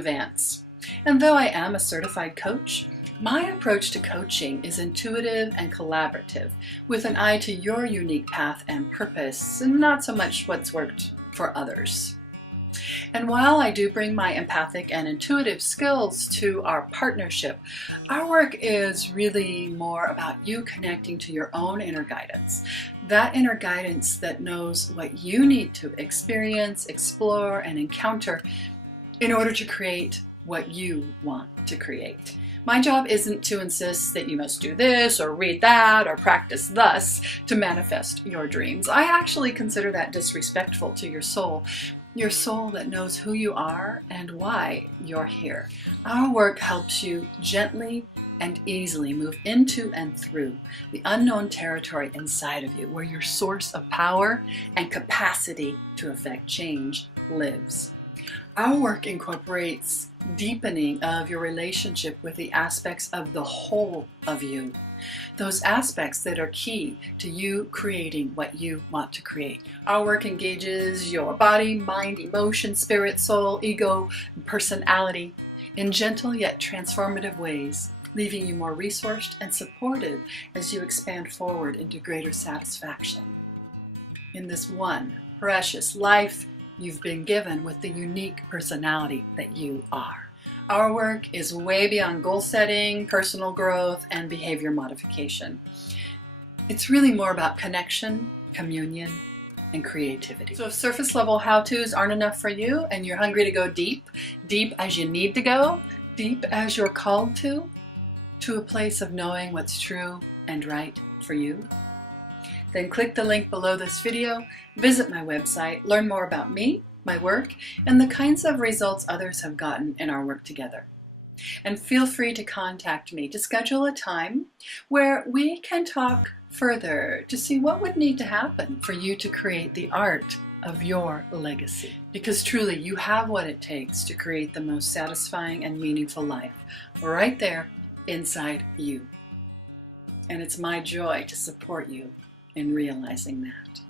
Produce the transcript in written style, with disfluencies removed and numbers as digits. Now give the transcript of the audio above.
Gina Vance. And though I am a certified coach, my approach to coaching is intuitive and collaborative, with an eye to your unique path and purpose, and not so much what's worked for others. And while I do bring my empathic and intuitive skills to our partnership, our work is really more about you connecting to your own inner guidance. That inner guidance that knows what you need to experience, explore, and encounter in order to create what you want to create. My job isn't to insist that you must do this or read that or practice thus to manifest your dreams. I actually consider that disrespectful to your soul that knows who you are and why you're here. Our work helps you gently and easily move into and through the unknown territory inside of you, where your source of power and capacity to affect change lives. Our work incorporates deepening of your relationship with the aspects of the whole of you, those aspects that are key to you creating what you want to create. Our work engages your body, mind, emotion, spirit, soul, ego, personality in gentle yet transformative ways, leaving you more resourced and supported as you expand forward into greater satisfaction in this one precious life you've been given with the unique personality that you are. Our work is way beyond goal setting, personal growth, and behavior modification. It's really more about connection, communion, and creativity. So if surface level how-tos aren't enough for you and you're hungry to go deep, deep as you need to go, deep as you're called to a place of knowing what's true and right for you, then click the link below this video, visit my website, learn more about me, my work, and the kinds of results others have gotten in our work together. And feel free to contact me to schedule a time where we can talk further to see what would need to happen for you to create the art of your legacy. Because truly, you have what it takes to create the most satisfying and meaningful life right there inside you. And it's my joy to support you in realizing that.